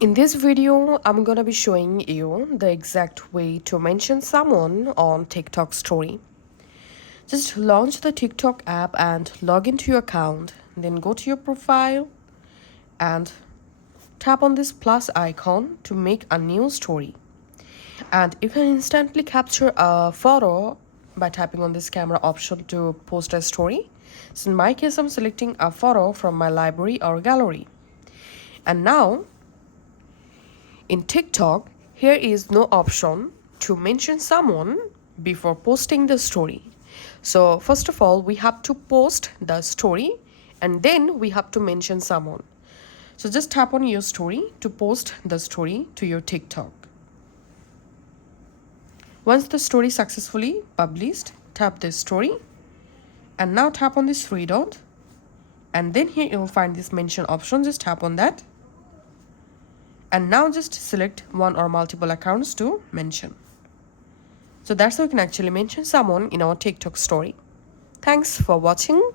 In this video, I'm gonna be showing you the exact way to mention someone on TikTok story. Just launch the TikTok app and log into your account. Then go to your profile and tap on this plus icon to make a new story. And you can instantly capture a photo by tapping on this camera option to post a story. So in my case, I'm selecting a photo from my library or gallery. And now in TikTok, here is no option to mention someone before posting the story. So first of all, we have to post the story and then we have to mention someone. So just tap on your story to post the story to your TikTok. Once the story is successfully published, tap this story and now tap on this three dot, and then here you'll find this mention option. Just tap on that. And now just select one or multiple accounts to mention. So that's how you can actually mention someone in our TikTok story. Thanks for watching.